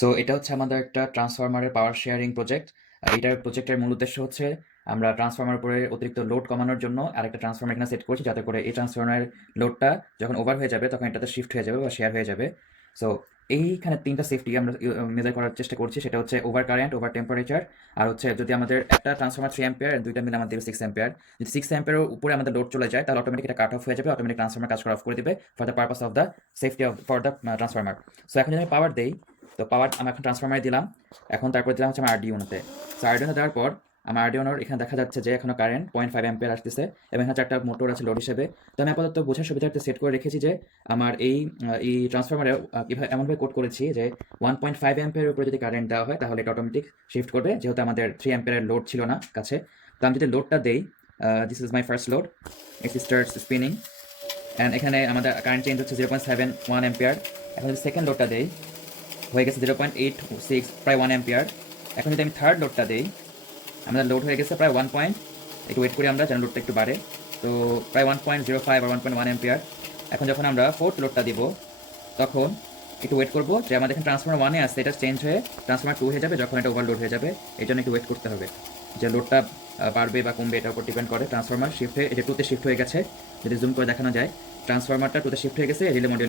So এটা হচ্ছে আমাদের একটা ট্রান্সফরমারের পাওয়ার শেয়ারিং প্রজেক্ট। এইটার প্রজেক্টের মূল উদ্দেশ্য হচ্ছে আমরা ট্রান্সফরমার উপরে অতিরিক্ত লোড কমানোর জন্য আরেকটা ট্রান্সফরমার এখানে সেট করছি, যাতে করে এই ট্রান্সফরমারের লোডটা যখন ওভার হয়ে যাবে তখন এটাতে শিফট হয়ে যাবে বা শেয়ার হয়ে যাবে। সো এইখানে ৩টা সেফটি আমরা মেজার করার চেষ্টা করছি। সেটা হচ্ছে ওভার কারেন্ট, ওভার টেম্পারেচার, আর হচ্ছে যদি আমাদের একটা ট্রান্সফরমার 3 অ্যাম্পিয়ার, দুইটা মিলে আমাদের 6 অ্যাম্পিয়ার। যদি 6 অ্যাম্পিয়ারের উপরে আমাদের লোড চলে যায় তাহলে অটোমেটিক এটা কাট অফ হয়ে যাবে, অটোমেটিক ট্রান্সফরমার কাজ করা অফ করে দিবে for the purpose of the safety of for the transformer. So এখন যদি আমি পাওয়ার দেই, তো পাওয়ার আমরা এখন ট্রান্সফরমারে দিলাম। এখন তারপর দিলাম হচ্ছে আমার আরডিওনোতে। সো আরডিওনো দেওয়ার পর আমার আরডিওনোর এখানে দেখা যাচ্ছে যে এখনো কারেন্ট 0.5 অ্যাম্পিয়ার আসতেছে এবং এখানে 4টা মোটর আছে লোড হিসেবে। তো আমি আপাতত বোঝার সুবিধার্থে সেট করে রেখেছি যে আমার এই ট্রান্সফরমারে কীভাবে এমনভাবে কোড করেছি যে 1.5 অ্যাম্পিয়ারের উপরে যদি কারেন্ট দেওয়া হয় তাহলে এটা অটোমেটিক শিফট করবে, যেহেতু আমাদের 3 অ্যাম্পিয়ারের লোড ছিল না কাছে। তো আমি যদি লোডটা দেই, this is my first load, it starts spinning and এখানে আমাদের কারেন্ট চেঞ্জ হচ্ছে 0.71 অ্যাম্পিয়ার। এখন যদি সেকেন্ড লোডটা দেই, হয়ে গেছে 0.86, প্রায় 1 অ্যাম্পিয়ার। এখন যদি আমি থার্ড লোডটা দিই, আমাদের লোড হয়ে গেছে প্রায় 1 পয়েন্ট, একটু ওয়েট করি আমরা যেন লোডটা একটু বাড়ে। তো প্রায় 1.05 আর 1.1 অ্যাম্পিয়ার। এখন যখন আমরা ফোর্থ লোডটা দিব তখন একটু ওয়েট করবো, যে আমাদের এখানে ট্রান্সফরমার 1-এ আসছে, এটা চেঞ্জ হয়ে ট্রান্সফরমার 2 হয়ে যাবে যখন এটা ওভারলোড হয়ে যাবে। এই জন্য একটু ওয়েট করতে হবে, যে লোডটা বাড়বে বা কমবে এটার উপর ডিপেন্ড করে। ট্রান্সফরমার শিফট হয়ে এটা 2-তে শিফট হয়ে গেছে, যদি জুম করে দেখানো যায় ট্রান্সফরমারটা 2-তে শিফট হয়ে গেছে রিলে মডিউল